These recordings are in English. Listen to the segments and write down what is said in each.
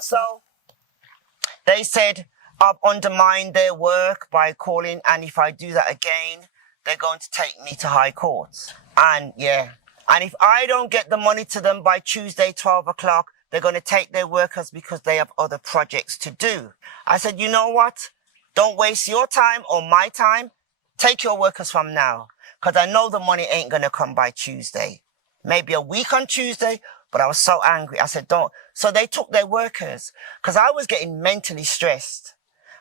So they said I've undermined their work by calling, and if I do that again, they're going to take me to high court. And yeah, and if I don't get the money to them by Tuesday, 12 o'clock, they're going to take their workers because they have other projects to do. I said, you know what? Don't waste your time or my time. Take your workers from now, because I know the money ain't going to come by Tuesday. Maybe a week on Tuesday, but I was so angry. I said, don't. So they took their workers because I was getting mentally stressed.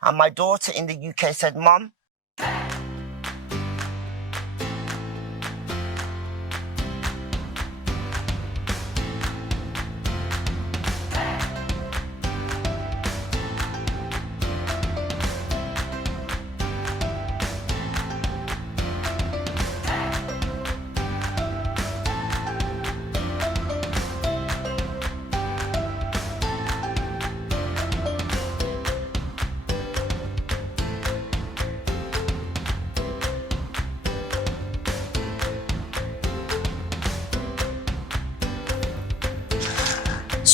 And my daughter in the UK said, Mom,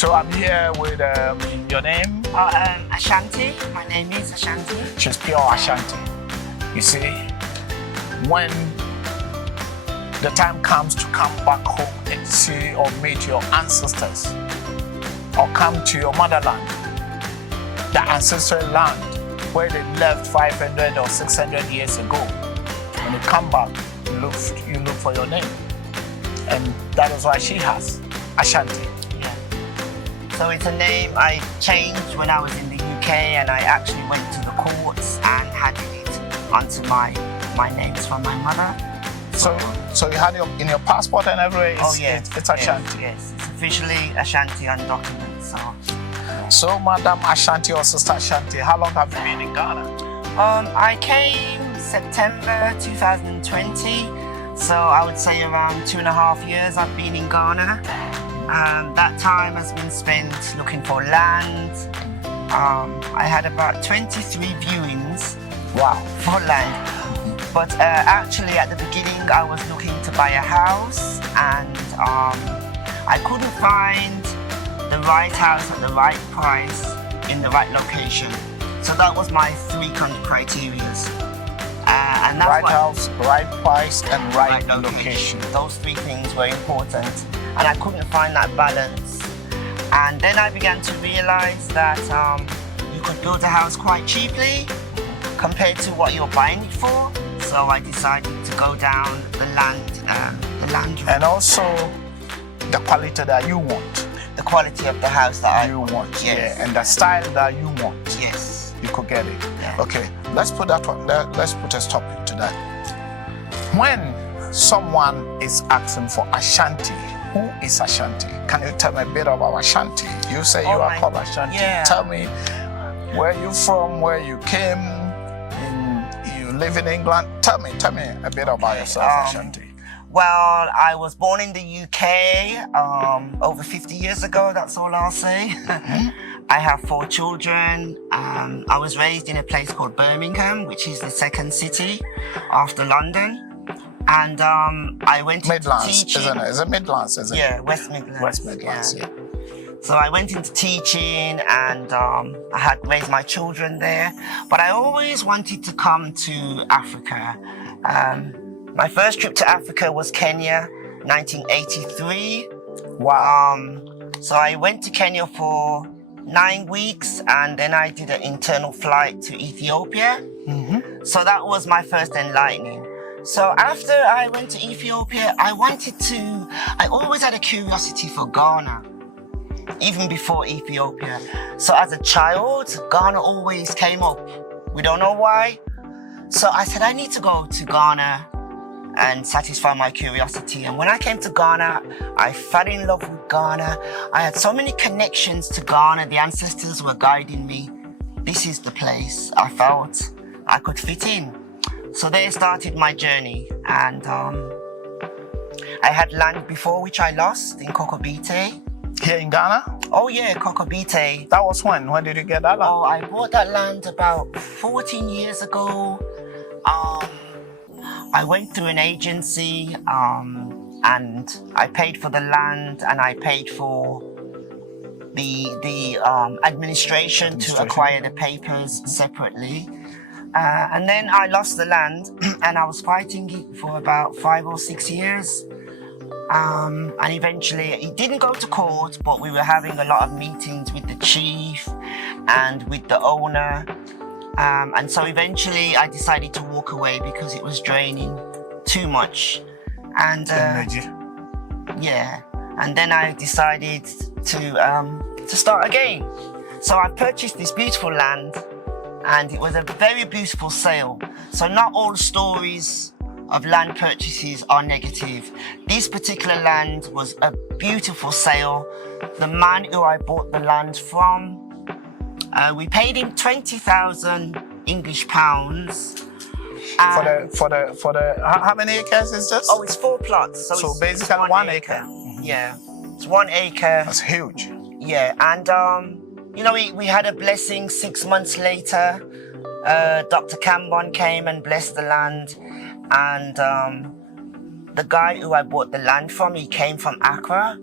So I'm here with your name? Ashanti. My name is Ashanti. She's pure Ashanti. You see, when the time comes to come back home and see or meet your ancestors, or come to your motherland, the ancestral land where they left 500 or 600 years ago, when you come back, you look for your name. And that is why she has Ashanti. So it's a name I changed when I was in the UK, and I actually went to the courts and had it onto my names from my mother. So you had in your passport and everywhere. It's Ashanti. Yes, it's officially Ashanti on documents. So Madam Ashanti or Sister Ashanti, how long have you been in Ghana? I came September 2020, so I would say around 2.5 years I've been in Ghana. That time has been spent looking for land. I had about 23 viewings. Wow. For land. But actually at the beginning I was looking to buy a house, and I couldn't find the right house at the right price in the right location. So that was my 3 criteria. And that's right house, right price, and right location. Those 3 things were important. And I couldn't find that balance. And then I began to realize that you could build a house quite cheaply compared to what you're buying it for. So I decided to go down the land route. And also the quality that you want. The quality of the house that I want. Yes. Yeah, and the style that you want. Yes. You could get it. Yeah. Okay, let's put a stop to that. When someone is asking for Ashanti, who is Ashanti? Can you tell me a bit about Ashanti? You say you are called Ashanti. Yeah. Tell me where you from, where you came, you live in England. Tell me a bit about yourself, Ashanti. Well, I was born in the UK over 50 years ago, that's all I'll say. I have 4 children. I was raised in a place called Birmingham, which is the 2nd city after London. And I went Midlands, into teaching. isn't it? Is it Midlands? Is it? Yeah, West Midlands. West Midlands, yeah. So I went into teaching, and I had raised my children there. But I always wanted to come to Africa. My first trip to Africa was Kenya, 1983. Wow. So I went to Kenya for 9 weeks, and then I did an internal flight to Ethiopia. So that was my first enlightening. So after I went to Ethiopia, I always had a curiosity for Ghana, even before Ethiopia. So as a child, Ghana always came up. We don't know why. So I said, I need to go to Ghana and satisfy my curiosity. And when I came to Ghana, I fell in love with Ghana. I had so many connections to Ghana. The ancestors were guiding me. This is the place I felt I could fit in. So there started my journey, and I had land before which I lost in Kokobite. Here in Ghana? Oh yeah, Kokobite. That was when? When did you get that land? Oh, I bought that land about 14 years ago. I went through an agency and I paid for the land, and I paid for the administration to acquire the papers separately. And then I lost the land and I was fighting it for about 5 or 6 years. And eventually it didn't go to court, but we were having a lot of meetings with the chief and with the owner. And so eventually I decided to walk away because it was draining too much. And yeah, and then I decided to start again. So I purchased this beautiful land, and it was a very beautiful sale. So not all stories of land purchases are negative. This particular land was a beautiful sale. The man who I bought the land from, we paid him 20,000 English pounds. For the how many acres is this? Oh, it's 4 plots. So it's basically 1 acre. Yeah, it's 1 acre. That's huge. Yeah, and you know, we had a blessing 6 months later. Dr. Cambon came and blessed the land, and the guy who I bought the land from, he came from Accra.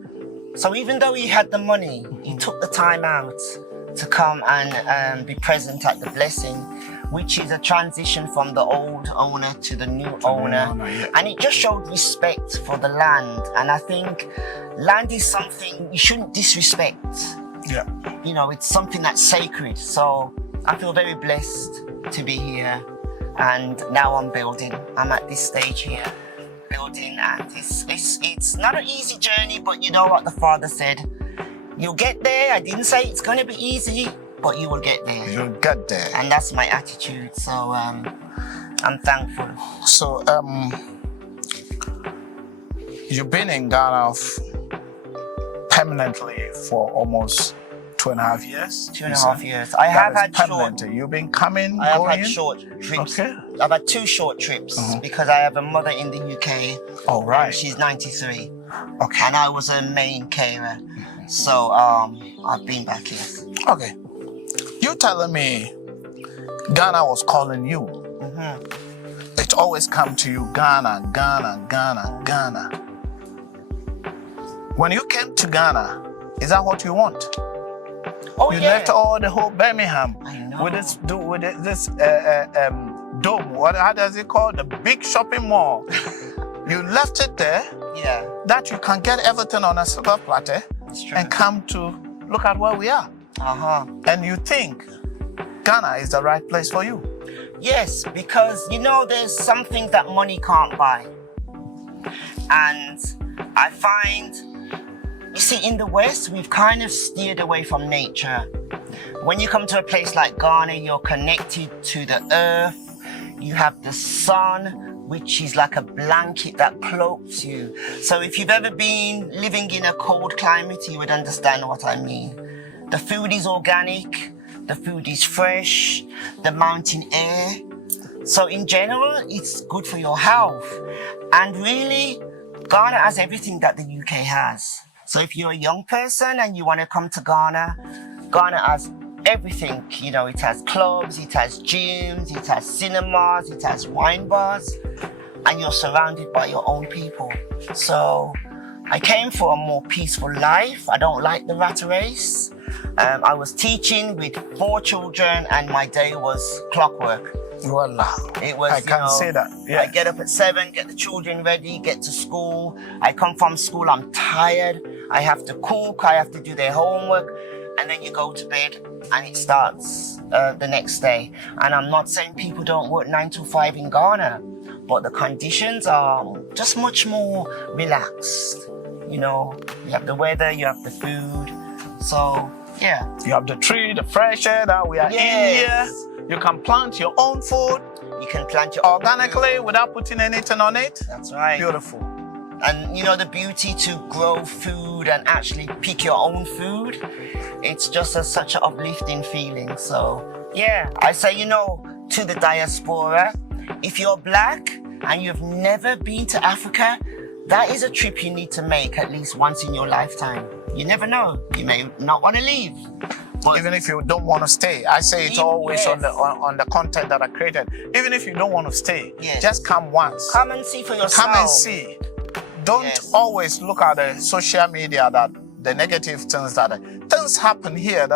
So even though he had the money, he took the time out to come and be present at the blessing, which is a transition from the old owner to the new owner. Yeah. And it just showed respect for the land. And I think land is something you shouldn't disrespect. Yeah. You know, it's something that's sacred. So I feel very blessed to be here. And now I'm building. I'm at this stage here, building. And it's not an easy journey, but you know what the Father said. You'll get there. I didn't say it's going to be easy, but you will get there. You'll get there. And that's my attitude. So I'm thankful. So you've been in Ghana permanently for almost 2.5 years? 2.5 years. I have had permanent. short. You've been coming, I have going? had short trips. Okay. I've had 2 short trips because I have a mother in the UK. Oh, right. She's 93. Okay. And I was her main carer. So I've been back here. Okay. You telling me Ghana was calling you. It always come to you, Ghana, Ghana, Ghana, Ghana. When you came to Ghana, is that what you want? Oh, You yeah. left all the whole Birmingham I know. with this dome. How does it called? The big shopping mall. You left it there Yeah, that you can get everything on a silver platter it's true. and come to look at where we are. And you think Ghana is the right place for you. Yes, because you know there's something that money can't buy. And I find, you see, in the West, we've kind of steered away from nature. When you come to a place like Ghana, you're connected to the earth. You have the sun, which is like a blanket that cloaks you. So if you've ever been living in a cold climate, you would understand what I mean. The food is organic, the food is fresh, the mountain air. So in general, it's good for your health. And really, Ghana has everything that the UK has. So if you're a young person and you want to come to Ghana, Ghana has everything. You know, it has clubs, it has gyms, it has cinemas, it has wine bars, and you're surrounded by your own people. So I came for a more peaceful life. I don't like the rat race. I was teaching with 4 children and my day was clockwork. Voila. It was, I can say that. Yeah. I get up at 7, get the children ready, get to school. I come from school, I'm tired. I have to cook, I have to do their homework. And then you go to bed and it starts the next day. And I'm not saying people don't work 9 to 5 in Ghana, but the conditions are just much more relaxed. You know, you have the weather, you have the food. So, yeah. You have the tree, the fresh air that we are in here. You can plant your own food. You can plant your own organically without putting anything on it. That's right. Beautiful. And you know, the beauty to grow food and actually pick your own food, it's just such an uplifting feeling. So, yeah, I say, you know, to the diaspora, if you're black and you've never been to Africa, that is a trip you need to make at least once in your lifetime. You never know. You may not want to leave. But even if you don't want to stay, I say it's always on the content that I created. Even if you don't want to stay, just come once. Come and see for yourself. Come and see. Don't always look at the social media that the negative things that things happen here.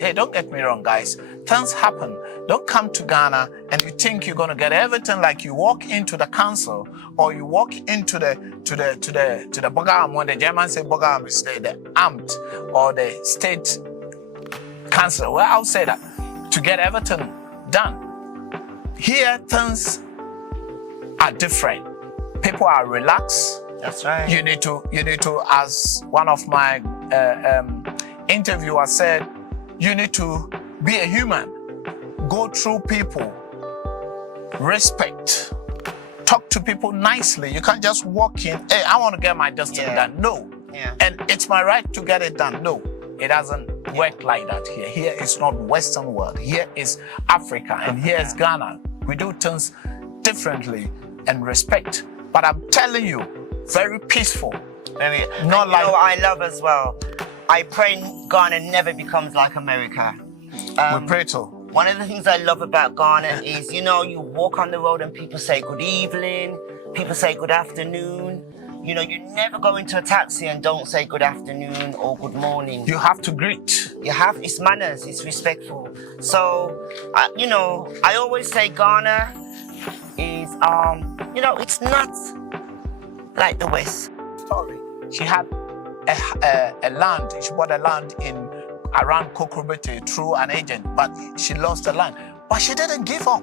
Hey, don't get me wrong, guys. Things happen. Don't come to Ghana and you think you're gonna get everything. Like you walk into the council or you walk into the Bogam. When the Germans say Bogam, is the Amt or the state council. Well, I'll say that to get everything done. Here, things are different. People are relaxed. That's right. You need to, as one of my interviewers said, you need to be a human. Go through people. Respect. Talk to people nicely. You can't just walk in, hey, I want to get my destiny done. No. Yeah. And it's my right to get it done. No. It doesn't work like that here. Here is not Western world. Here is Africa and here is Ghana. We do things differently and respect. But I'm telling you, very peaceful. Very. Not like. You know what I love as well? I pray Ghana never becomes like America. We pray to. One of the things I love about Ghana is, you know, you walk on the road and people say good evening, people say good afternoon. You know, you never go into a taxi and don't say good afternoon or good morning. You have to greet. You have, it's manners, it's respectful. So, you know, I always say Ghana is, you know, it's not like the West. Story. She had a land, she bought a land around Kokrobete through an agent, but she lost the land. But she didn't give up.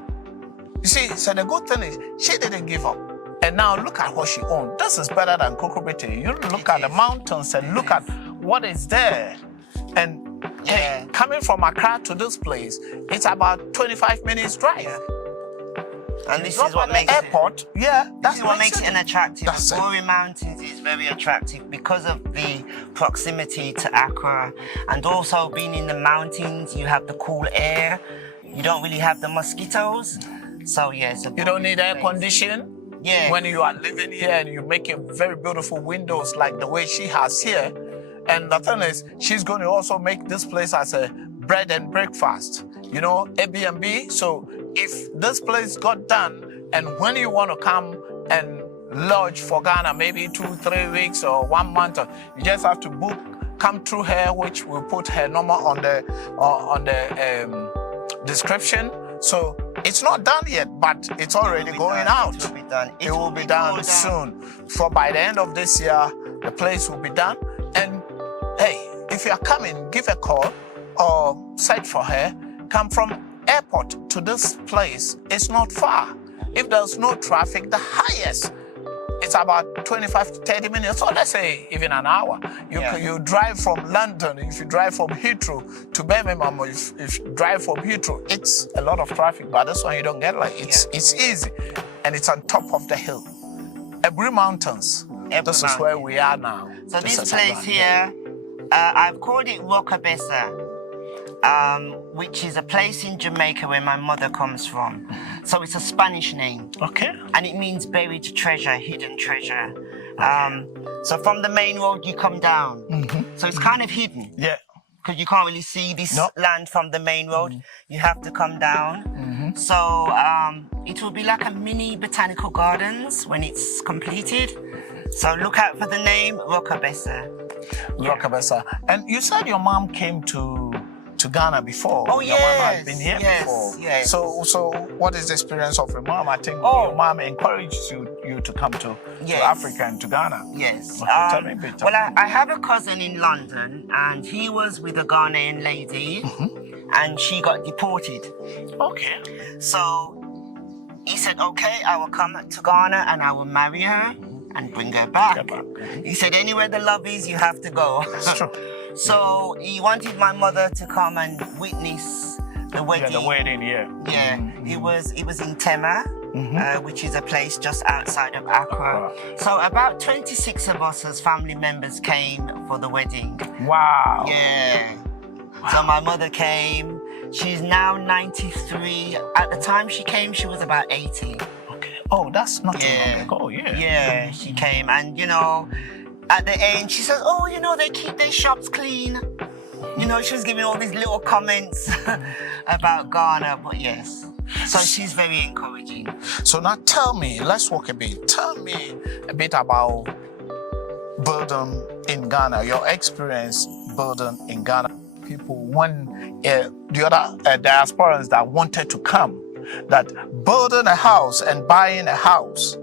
You see, so the good thing is, she didn't give up. And now look at what she owned. This is better than Kokrobete. You look at the mountains and look at what is there. And hey, coming from Accra to this place, it's about 25 minutes drive. And this is what makes airport. This is what makes it an attractive. That's Bori Mountains is very attractive because of the proximity to Accra, and also being in the mountains, you have the cool air. You don't really have the mosquitoes. So yes, you don't need air condition. Yeah. When you are living here and you make very beautiful windows like the way she has here. And the thing is, she's going to also make this place as a bread and breakfast. You know, Airbnb. So if this place got done, and when you want to come and lodge for Ghana, maybe 2-3 weeks or 1 month, you just have to book, come through her, which we'll put her number on the description. So it's not done yet, but it's already going out. It will be done. It will be done soon. For by the end of this year, the place will be done. And hey, if you are coming, give a call or search for her. Come from airport to this place. It's not far. If there's no traffic, the highest, it's about 25 to 30 minutes. So let's say even an hour. You drive from London. If you drive from Heathrow to Birmingham, or if you drive from Heathrow, it's a lot of traffic. But this one you don't get like it's easy, and it's on top of the hill. Ebri Mountains. This is where we are now. So this place here, I've called it Rokabesa, which is a place in Jamaica where my mother comes from. So it's a Spanish name. Okay. And it means buried treasure, hidden treasure. So from the main road, you come down. So it's kind of hidden. Yeah. Because you can't really see this land from the main road. You have to come down. So it will be like a mini botanical gardens when it's completed. So look out for the name, Rokabesa. Rokabesa. And you said your mom came to Ghana before. Oh, your mom had been here before. Yes. So what is the experience of your mom? I think your mom encouraged you to come to Africa and to Ghana. Yes. Okay, tell me a bit. Well, I have a cousin in London, and he was with a Ghanaian lady, and she got deported. Okay. So he said, okay, I will come to Ghana and I will marry her and bring her back. He said, anywhere the love is, you have to go. That's true. So he wanted my mother to come and witness the wedding. Yeah, the wedding, Yeah, it was in Tema, which is a place just outside of Accra. So about 26 of us as family members came for the wedding. Wow. Yeah. Wow. So my mother came. She's now 93. At the time she came, she was about 80. Okay. Oh, that's not too long ago, Yeah, she came, and you know, at the end, she says, oh, you know, they keep their shops clean. You know, she was giving all these little comments about Ghana, but yes. So she's very encouraging. So now tell me, let's walk a bit. Tell me a bit about building in Ghana, your experience building in Ghana, people, when the other diasporans that wanted to come, that building a house and buying a house,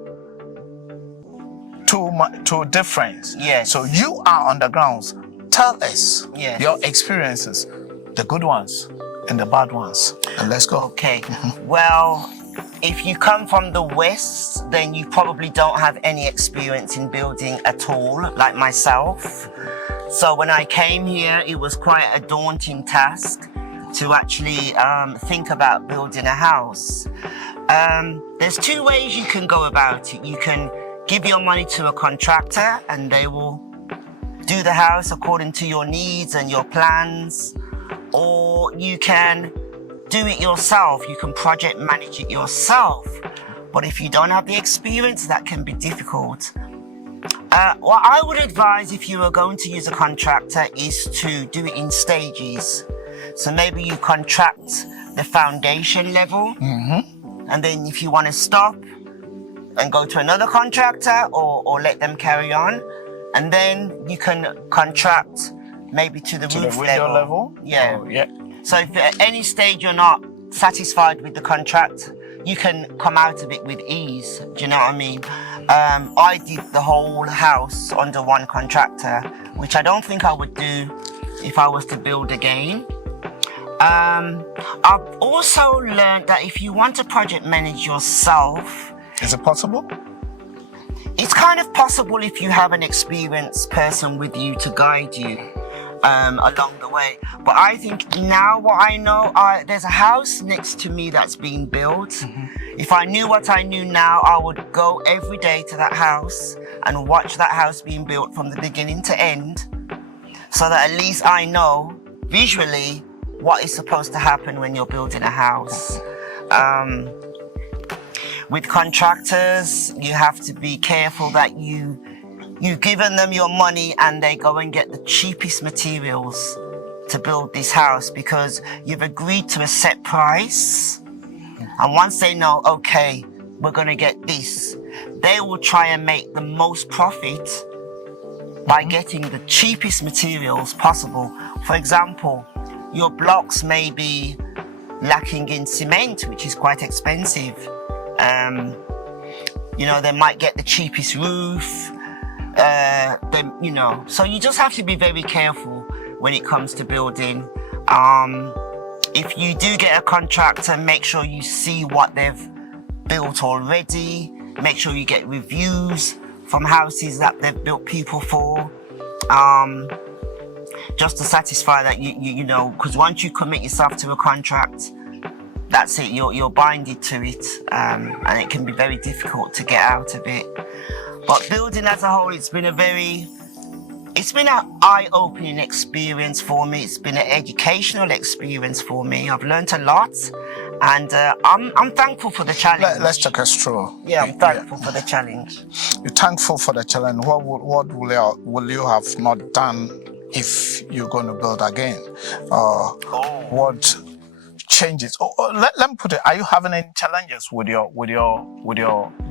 two difference. Yes. So you are on the grounds. Tell us Yes. your experiences, the good ones and the bad ones. And let's go. Okay. Well, if you come from the West, then you probably don't have any experience in building at all, like myself. So when I came here, it was quite a daunting task to actually think about building a house. There's two ways you can go about it. You can give your money to a contractor and they will do the house according to your needs and your plans, or you can do it yourself. You can project manage it yourself. But if you don't have the experience, that can be difficult. What I would advise if you are going to use a contractor is to do it in stages. So maybe you contract the foundation level, and then if you want to stop and go to another contractor or let them carry on, and then you can contract maybe to the roof level. Yeah. Oh, yeah. So if at any stage you're not satisfied with the contract, you can come out of it with ease. Do you know what I mean? I did the whole house under one contractor, which I don't think I would do if I was to build again. I've also learned that if you want to project manage yourself, is it possible? It's kind of possible if you have an experienced person with you to guide you along the way. But I think now what I know, there's a house next to me that's being built. If I knew what I knew now, I would go every day to that house and watch that house being built from the beginning to end, so that at least I know visually what is supposed to happen when you're building a house. With contractors, you have to be careful that you've given them your money and they go and get the cheapest materials to build this house, because you've agreed to a set price. And once they know, okay, we're going to get this, they will try and make the most profit by getting the cheapest materials possible. For example, your blocks may be lacking in cement, which is quite expensive. You know, they might get the cheapest roof. So you just have to be very careful when it comes to building. If you do get a contractor, make sure you see what they've built already. Make sure you get reviews from houses that they've built people for. Just to satisfy that you know, because once you commit yourself to a contract, that's it, you're binded to it, and it can be very difficult to get out of it. But building as a whole, it's been an eye-opening experience for me. It's been an educational experience for me. I've learned a lot, and I'm thankful for the challenge. Let's take a stroll. Yeah, I'm thankful for the challenge. You're thankful for the challenge. What will you have not done if you're going to build again? What changes? Let me put it. Are you having any challenges with your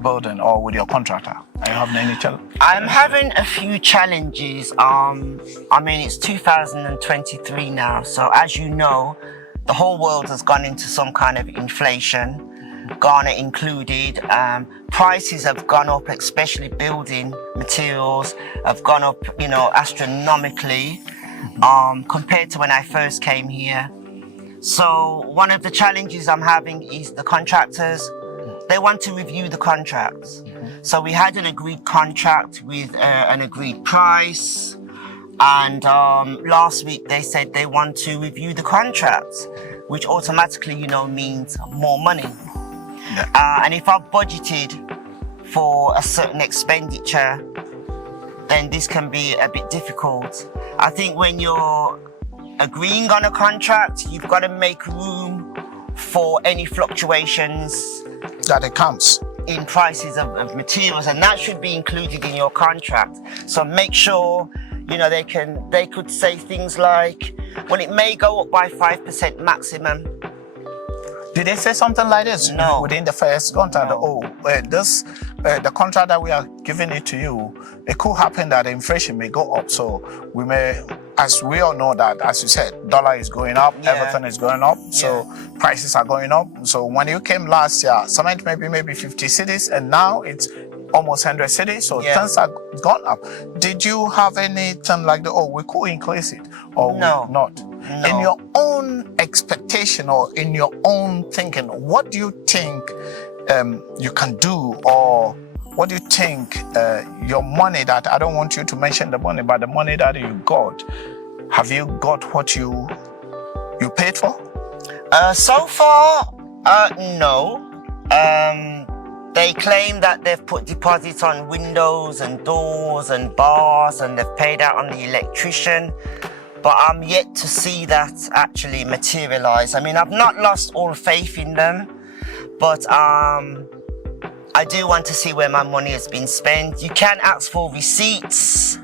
building or with your contractor? Are you having any challenges? I'm having a few challenges. I mean, it's 2023 now, so as you know, the whole world has gone into some kind of inflation, Ghana included. Prices have gone up, especially building materials have gone up, you know, astronomically, compared to when I first came here. So one of the challenges I'm having is the contractors. They want to review the contracts. So we had an agreed contract with an agreed price, and last week they said they want to review the contracts, which automatically, you know, means more money. Yeah. And if I've budgeted for a certain expenditure, then this can be a bit difficult. I think when you're agreeing on a contract, you've got to make room for any fluctuations that it comes in prices of materials, and that should be included in your contract. So make sure, you know, they could say things like, well, it may go up by 5% maximum. Did they say something like this? No. Within the first contract? No. The contract that we are giving it to you, it could happen that the inflation may go up. So we may, as we all know that, as you said, dollar is going up, everything is going up. So prices are going up. So when you came last year, cement maybe 50 cities, and now it's almost 100 cities. So things have gone up. Did you have anything like that? Oh, we could increase it, or No. we not? No. In your own expectation or in your own thinking, what do you think you can do, or what do you think your money that, I don't want you to mention the money, but the money that you got, have you got what you paid for? So far, no. They claim that they've put deposits on windows and doors and bars, and they've paid out on the electrician. But I'm yet to see that actually materialize. I mean, I've not lost all faith in them, but I do want to see where my money has been spent. You can ask for receipts.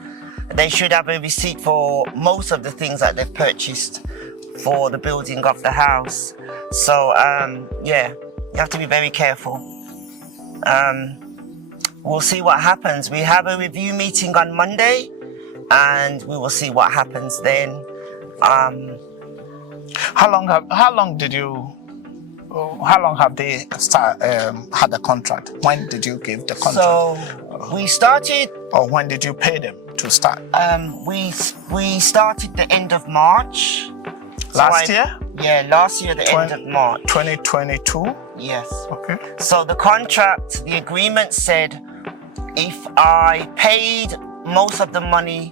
They should have a receipt for most of the things that they've purchased for the building of the house. So, yeah, you have to be very careful. We'll see what happens. We have a review meeting on Monday, and we will see what happens then. How long have they had the contract? When did you give the contract? So we started. Or when did you pay them to start? We started the end of March. Last year? Yeah, last year, the end of March. 2022? Yes. Okay. So the contract, the agreement said if I paid most of the money,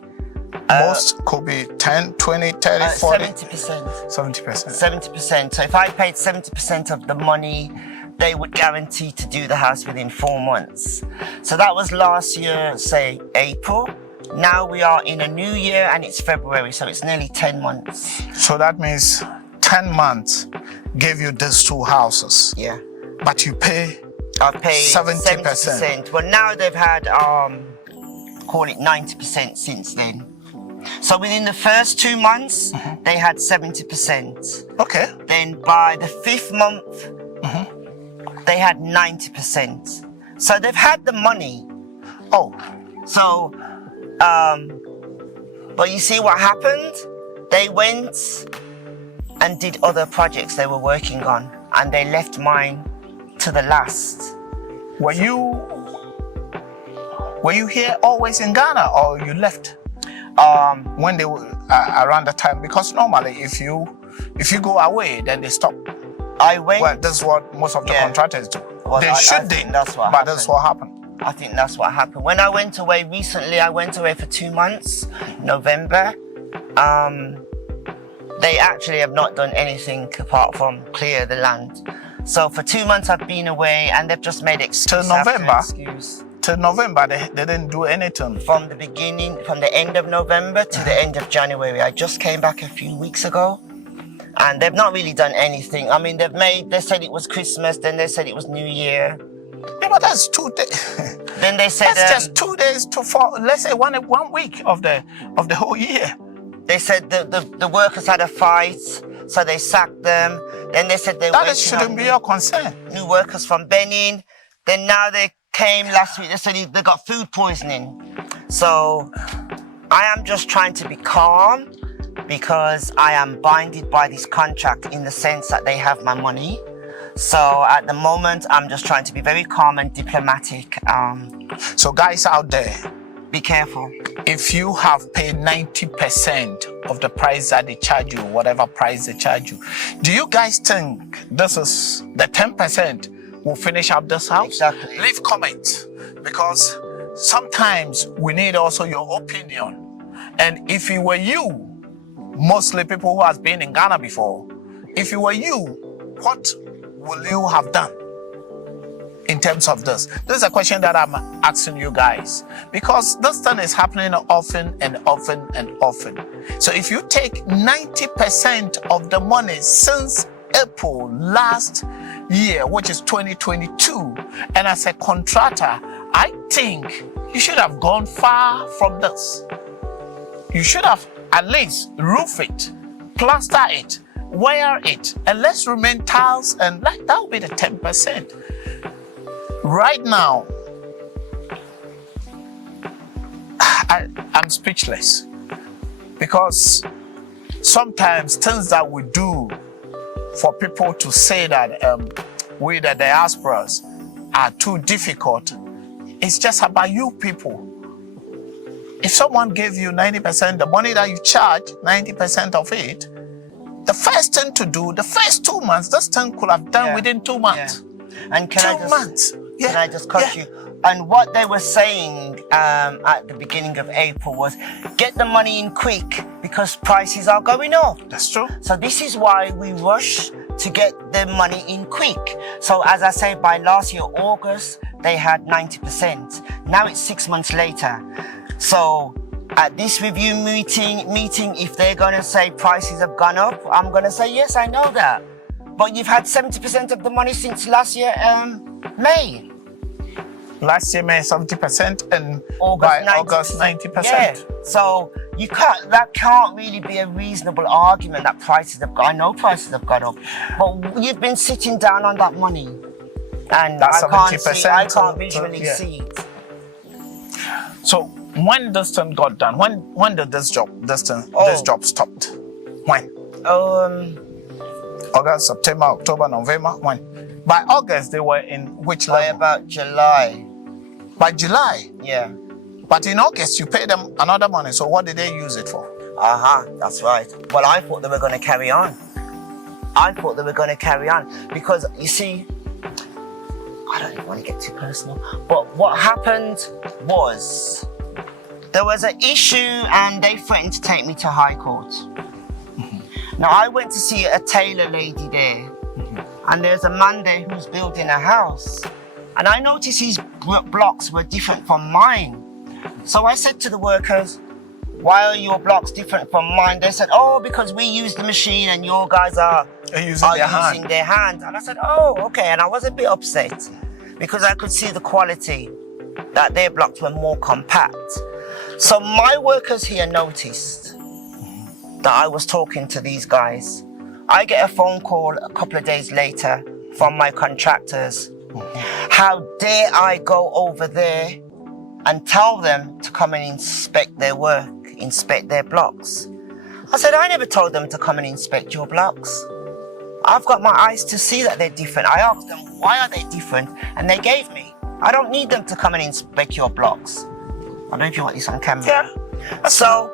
most could be 10, 20, 30, 40? 70%. 70%. 70%. So if I paid 70% of the money, they would guarantee to do the house within 4 months. So that was last year, say April. Now we are in a new year and it's February, so it's nearly 10 months. So that means 10 months gave you these two houses. Yeah. But you pay I've paid 70%. Well, now they've had, call it 90% since then. So within the first 2 months, they had 70%. Okay. Then by the 5th month, they had 90%. So they've had the money. Oh. So, but you see what happened? They went and did other projects they were working on, and they left mine to the last. Were you here always in Ghana, or you left? When they were around the time, because normally if you go away, then they stop. I went. Well, that's what most of the contractors do. Well, That's what happened. I think that's what happened. When I went away recently, I went away for 2 months, November. They actually have not done anything apart from clear the land. So for 2 months I've been away, and they've just made excuse after excuse. Till November, they didn't do anything. From the beginning, from the end of November to the end of January. I just came back a few weeks ago, and they've not really done anything. I mean, they said it was Christmas, then they said it was New Year. Yeah, but that's 2 days. Then they said that's just 2 days to 4. Let's say 1 week of the whole year. They said the workers had a fight, so they sacked them. Then they said that shouldn't be your concern. New workers from Benin. Then now they came last week. They said they got food poisoning. So I am just trying to be calm, because I am binded by this contract in the sense that they have my money. So at the moment, I'm just trying to be very calm and diplomatic. So guys out there, be careful. If you have paid 90% of the price that they charge you, whatever price they charge you, do you guys think this is the 10% will finish up this house? Exactly. Leave comments, because sometimes we need also your opinion. And if it were you, mostly people who has been in Ghana before, if it were you, what will you have done in terms of this? This is a question that I'm asking you guys, because this thing is happening often and often and often. So if you take 90% of the money since April last year, which is 2022, and as a contractor, I think you should have gone far from this. You should have at least roof it, plaster it, wear it and let's remain tiles, and that will be the 10%. Right now, I'm speechless, because sometimes things that we do for people to say that we, the diasporas, are too difficult, it's just about you people. If someone gave you 90%, the money that you charge, 90% of it, the first thing to do, the first 2 months, this thing could have done within 2 months. Yeah. And can I just cut you? And what they were saying at the beginning of April was, get the money in quick because prices are going up. That's true. So this is why we rush to get the money in quick. So as I say, by last year, August, they had 90%. Now it's 6 months later. So at this review meeting, if they're going to say prices have gone up, I'm going to say, yes, I know that. But you've had 70% of the money since last year, May. Last year, May, 70%, and August 90%. Yeah. So that can't really be a reasonable argument that prices have gone. I know prices have gone up, but you've been sitting down on that money, and that's I can't visually see it. So when this thing got done, when did this job stopped? When? August, September, October, November. When? By August, they were in which level? By about July. By July? Yeah. But in August, you paid them another money. So what did they use it for? That's right. Well, I thought they were going to carry on. Because, you see, I don't even want to get too personal, but what happened was there was an issue and they threatened to take me to High Court. Now, I went to see a tailor lady there, and there's a man there who's building a house. And I noticed his blocks were different from mine. So I said to the workers, why are your blocks different from mine? They said, oh, because we use the machine and your guys are using their hand. And I said, oh, okay. And I was a bit upset because I could see the quality, that their blocks were more compact. So my workers here noticed that I was talking to these guys. I get a phone call a couple of days later from my contractors. How dare I go over there and tell them to come and inspect their work, inspect their blocks? I said, I never told them to come and inspect your blocks. I've got my eyes to see that they're different. I asked them, why are they different? And they gave me. I don't need them to come and inspect your blocks. I don't know if you want this on camera. Yeah. So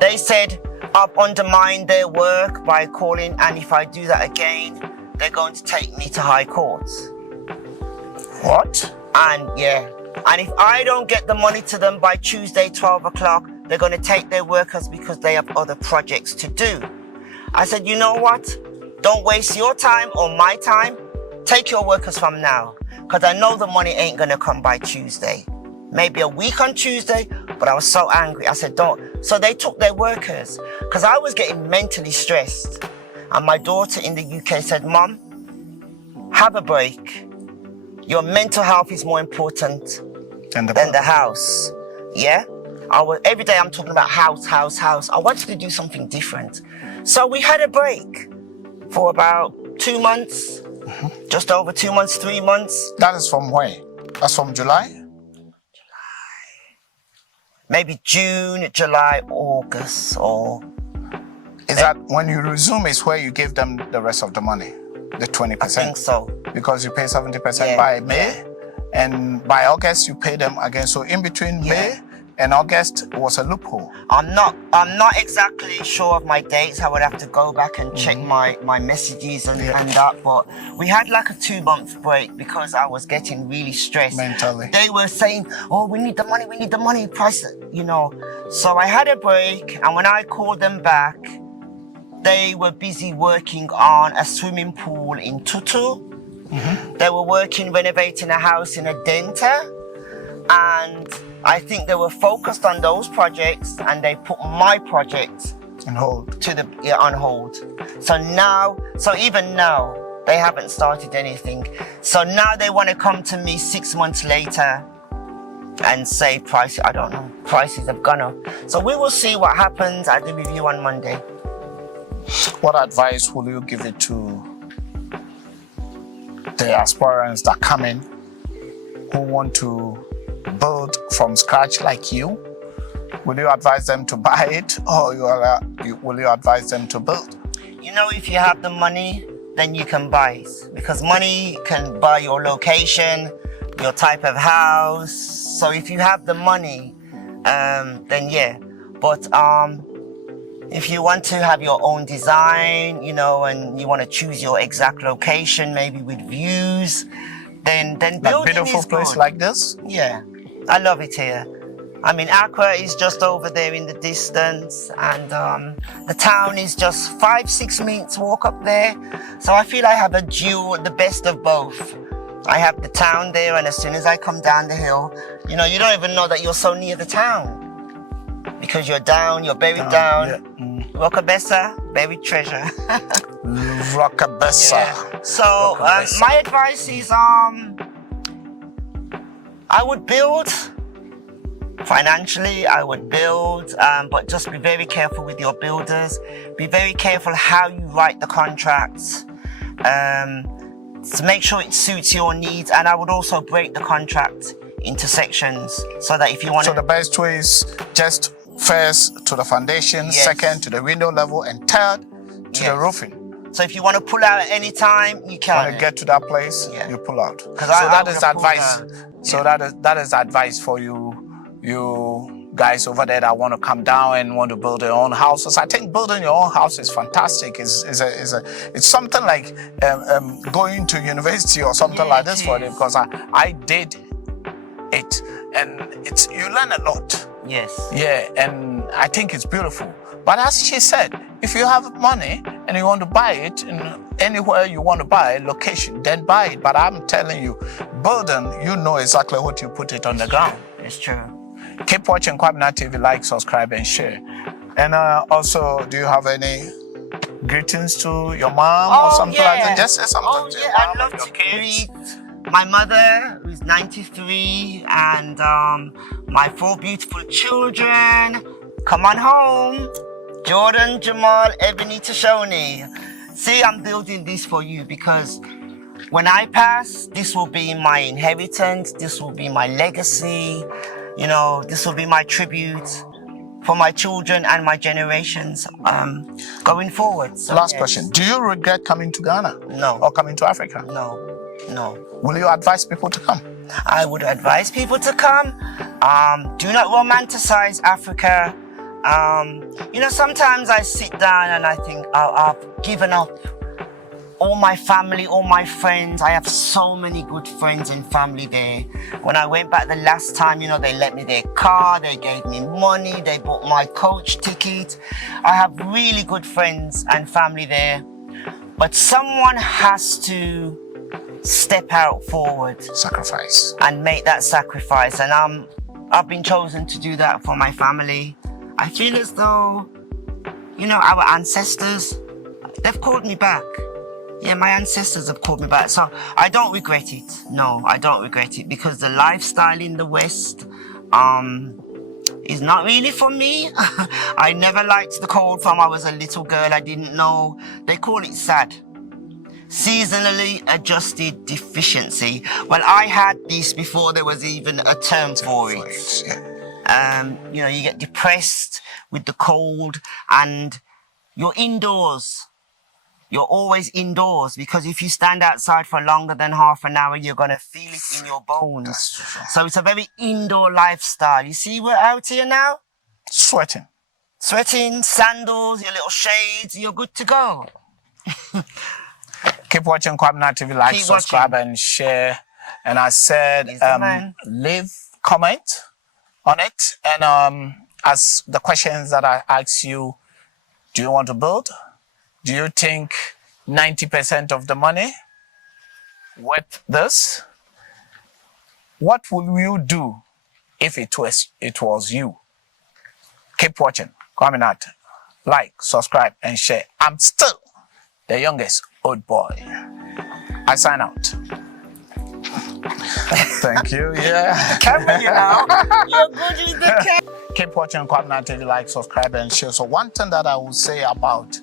they said, I've undermined their work by calling, and if I do that again, they're going to take me to High Court. What? And if I don't get the money to them by Tuesday, 12 o'clock, they're going to take their workers because they have other projects to do. I said, you know what? Don't waste your time or my time. Take your workers from now, because I know the money ain't going to come by Tuesday. Maybe a week on Tuesday, but I was so angry. I said, don't. So they took their workers because I was getting mentally stressed. And my daughter in the UK said, Mom, have a break. Your mental health is more important than the house. Yeah? Every day I'm talking about house. I wanted to do something different. So we had a break for about 2 months, just over 2 months, 3 months. That is from where? That's from July? Maybe June, July, August, or... Is that when you resume is where you give them the rest of the money, the 20%? I think so. Because you pay 70% by May, and by August you pay them again. So in between May and August was a loophole. I'm not exactly sure of my dates. I would have to go back and check my messages and that. But we had like a 2-month break because I was getting really stressed. Mentally. They were saying, oh, we need the money, price, you know. So I had a break, and when I called them back, they were busy working on a swimming pool in Tutu. They were renovating a house in Adenta, and I think they were focused on those projects, and they put my project on hold. On hold. So even now, they haven't started anything. So now they want to come to me 6 months later and say prices. I don't know. Prices have gone up. So we will see what happens at the review on Monday. What advice will you give it to the aspirants that come in who want to build from scratch like you? Will you advise them to buy it, or will you advise them to build? You know, if you have the money, then you can buy it, because money can buy your location, your type of house. So if you have the money, then yeah. But if you want to have your own design, you know, and you want to choose your exact location, maybe with views, then building beautiful is place good. like this? Yeah, I love it here. I mean, Accra is just over there in the distance, and the town is just 5-6 minutes walk up there. So I feel I have the best of both. I have the town there, and as soon as I come down the hill, you know, you don't even know that you're so near the town, because you're buried down. Yeah. Rockabessa, buried treasure. Rockabessa. Yeah. So my advice is, I would build. Financially, I would build, but just be very careful with your builders. Be very careful how you write the contracts, to make sure it suits your needs. And I would also break the contract into sections, so that if you want So the best way is just first to the foundation, Yes. second to the window level, and third to Yes. the roofing. So if you want to pull out at any time, you can. When you get to that place, Yeah. you pull out. So I that would is have pulled advice. out. So that is advice for you guys over there that want to come down and want to build their own houses. I think building your own house is fantastic. It's something like going to university or something like this for them, because I did it, and you learn a lot. Yes. Yeah, and I think it's beautiful. But as she said, if you have money and you want to buy it in anywhere you want to buy a location, then buy it. But I'm telling you, building, you know exactly what you put it on the ground. It's true. Keep watching Kwaminat TV, like, subscribe, and share. And also, do you have any greetings to your mom or something like that? Just say something to your mom. I'd love to greet my mother, who's 93, and my 4 beautiful children. Come on home. Jordan, Jamal, Ebony, Tashoni. See, I'm building this for you, because when I pass, this will be my inheritance. This will be my legacy. You know, this will be my tribute for my children and my generations going forward. So, Last yes. question. Do you regret coming to Ghana? No. Or coming to Africa? No. Will you advise people to come? I would advise people to come. Do not romanticize Africa. You know, sometimes I sit down and I think, I've given up. All my family, all my friends, I have so many good friends and family there. When I went back the last time, you know, they let me their car, they gave me money, they bought my coach ticket. I have really good friends and family there. But someone has to step out forward. Sacrifice. And make that sacrifice. And I've been chosen to do that for my family. I feel as though, you know, our ancestors, they've called me back. Yeah, my ancestors have called me back. So I don't regret it. No, I don't regret it, because the lifestyle in the West is not really for me. I never liked the cold from I was a little girl. I didn't know. They call it SAD. Seasonally adjusted deficiency. Well, I had this before there was even a term for it. Yeah. You know, you get depressed with the cold, and you're indoors. You're always indoors, because if you stand outside for longer than half an hour, you're going to feel it in your bones. So it's a very indoor lifestyle. You see, we're out here now. Sweating, sandals, your little shades, you're good to go. Keep watching Kwaminat TV, like, subscribe, and share. And I said, leave comment on it. And as the questions that I asked you, do you want to build? Do you think 90% of the money worth this? What will you do if it was you? Keep watching Kwaminat. Like, subscribe, and share. I'm still the youngest old boy. I sign out. Thank you. Yeah. Camera, you know. You're good with the camera. Keep watching Kwaminat TV, like, subscribe, and share. So one thing that I will say about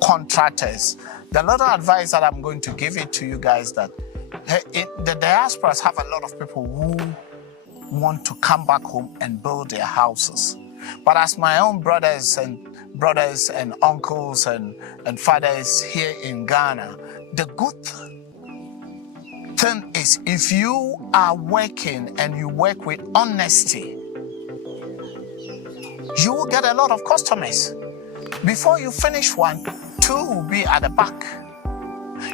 contractors. The little advice that I'm going to give it to you guys that the diasporas have a lot of people who want to come back home and build their houses. But as my own brothers and uncles and fathers here in Ghana, the good thing is if you are working and you work with honesty, you will get a lot of customers. Before you finish one, two will be at the back.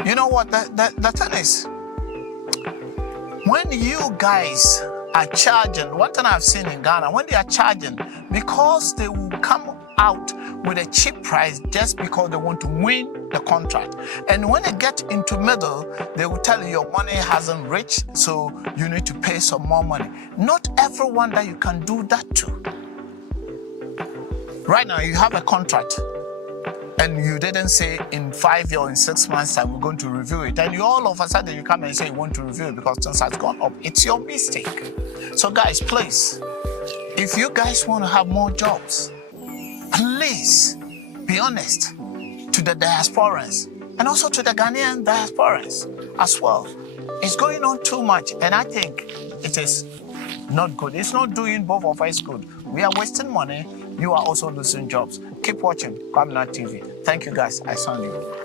You know what the thing is? When you guys are charging, one thing I've seen in Ghana, when they are charging, because they will come out with a cheap price just because they want to win the contract. And when they get into middle, they will tell you your money hasn't reached, so you need to pay some more money. Not everyone that you can do that to. Right now, you have a contract, and you didn't say in 5 years or in 6 months time we're going to review it, and you all of a sudden you come and say you want to review it because things has gone up. It's your mistake. So guys, please, if you guys want to have more jobs, please be honest to the diasporans and also to the Ghanaian diasporans as well. It's going on too much, and I think it is not good. It's not doing both of us good. We are wasting money. You are also losing jobs. Keep watching Kwaminat TV. Thank you guys. I sound you.